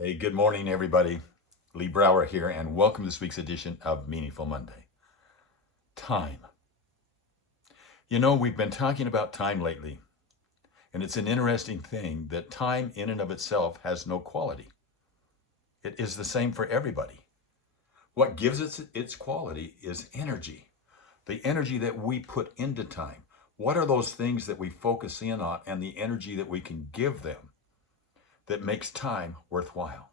Hey, good morning, everybody. Lee Brower here, and welcome to this week's edition of Meaningful Monday. Time. You know, we've been talking about time lately, and it's an interesting thing that time in and of itself has no quality. It is the same for everybody. What gives it its quality is energy, the energy that we put into time. What are those things that we focus in on and the energy that we can give them that makes time worthwhile?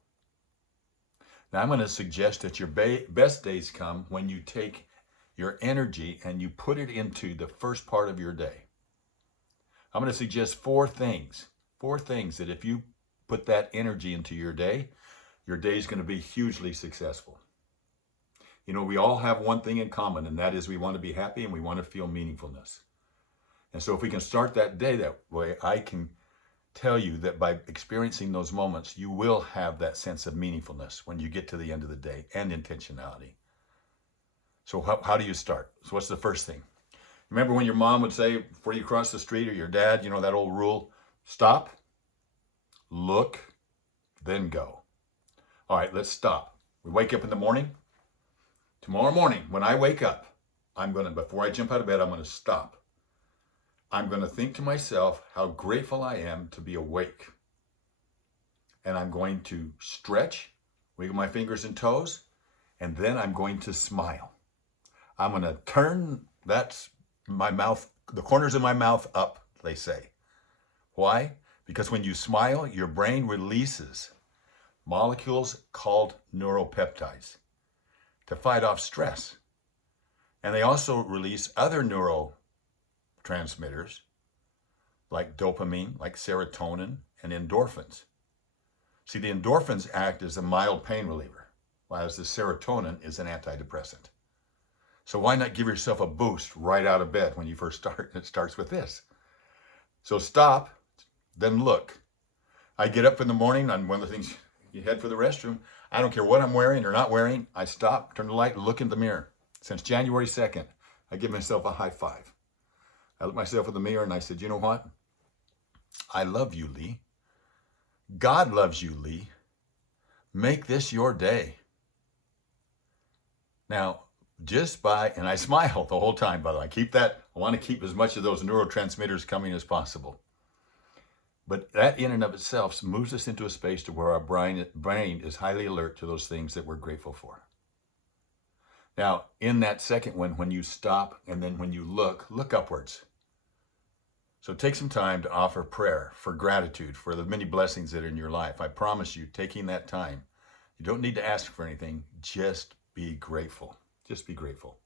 Now, I'm going to suggest that your best days come when you take your energy and you put it into the first part of your day. I'm going to suggest four things that if you put that energy into your day is going to be hugely successful. You know, we all have one thing in common, and that is we want to be happy and we want to feel meaningfulness. And so if we can start that day that way, I can tell you that by experiencing those moments, you will have that sense of meaningfulness when you get to the end of the day, and intentionality. So how do you start? So what's the first thing? Remember when your mom would say before you cross the street, or your dad, you know, that old rule, stop, look, then go. All right, let's stop. We wake up in the morning. Tomorrow morning, when I wake up, before I jump out of bed, I'm going to stop. I'm going to think to myself how grateful I am to be awake. And I'm going to stretch, wiggle my fingers and toes, and then I'm going to smile. I'm going to turn my mouth, the corners of my mouth up, they say. Why? Because when you smile, your brain releases molecules called neuropeptides to fight off stress. And they also release other neurotransmitters like dopamine, like serotonin, and endorphins. See, the endorphins act as a mild pain reliever, whereas the serotonin is an antidepressant. So why not give yourself a boost right out of bed when you first start? It starts with this. So stop, then look. I get up in the morning, on one of the things, you head for the restroom. I don't care what I'm wearing or not wearing. I stop, turn the light, and look in the mirror. Since January 2nd, I give myself a high five. I look myself in the mirror and I said, you know what? I love you, Lee. God loves you, Lee. Make this your day. Now, and I smile the whole time, by the way. I want to keep as much of those neurotransmitters coming as possible. But that in and of itself moves us into a space to where our brain is highly alert to those things that we're grateful for. Now, in that second one, when you stop and then when you look upwards. So take some time to offer prayer for gratitude for the many blessings that are in your life. I promise you, taking that time, you don't need to ask for anything, just be grateful. Just be grateful.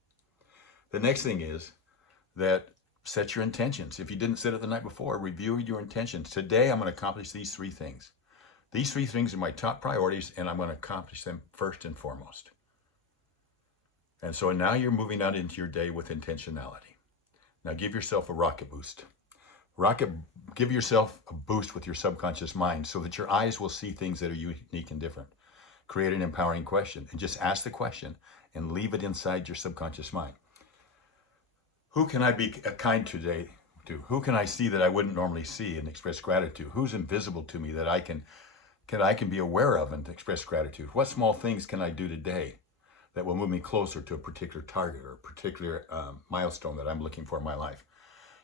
The next thing is that set your intentions. If you didn't set it the night before, review your intentions. Today, I'm going to accomplish these three things. These three things are my top priorities, and I'm going to accomplish them first and foremost. And so now you're moving out into your day with intentionality. Now give yourself a rocket boost. Give yourself a boost with your subconscious mind so that your eyes will see things that are unique and different. Create an empowering question and just ask the question and leave it inside your subconscious mind. Who can I be kind today to? Who can I see that I wouldn't normally see and express gratitude? Who's invisible to me that I can be aware of and express gratitude? What small things can I do today that will move me closer to a particular target or a particular milestone that I'm looking for in my life?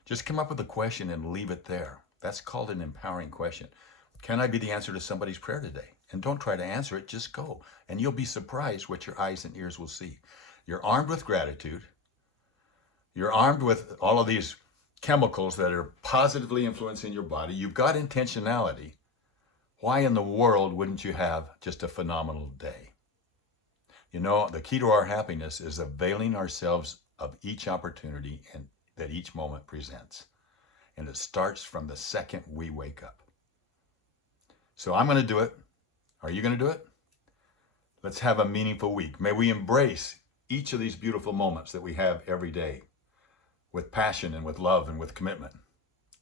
Just come up with a question and leave it there. That's called an empowering question. Can I be the answer to somebody's prayer today? And don't try to answer it, just go. And you'll be surprised what your eyes and ears will see. You're armed with gratitude. You're armed with all of these chemicals that are positively influencing your body. You've got intentionality. Why in the world wouldn't you have just a phenomenal day? You know, the key to our happiness is availing ourselves of each opportunity and that each moment presents. And it starts from the second we wake up. So I'm going to do it. Are you going to do it? Let's have a meaningful week. May we embrace each of these beautiful moments that we have every day with passion and with love and with commitment.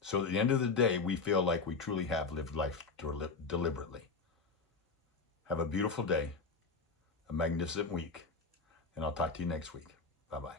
So at the end of the day, we feel like we truly have lived life deliberately. Have a beautiful day, a magnificent week, and I'll talk to you next week. Bye-bye.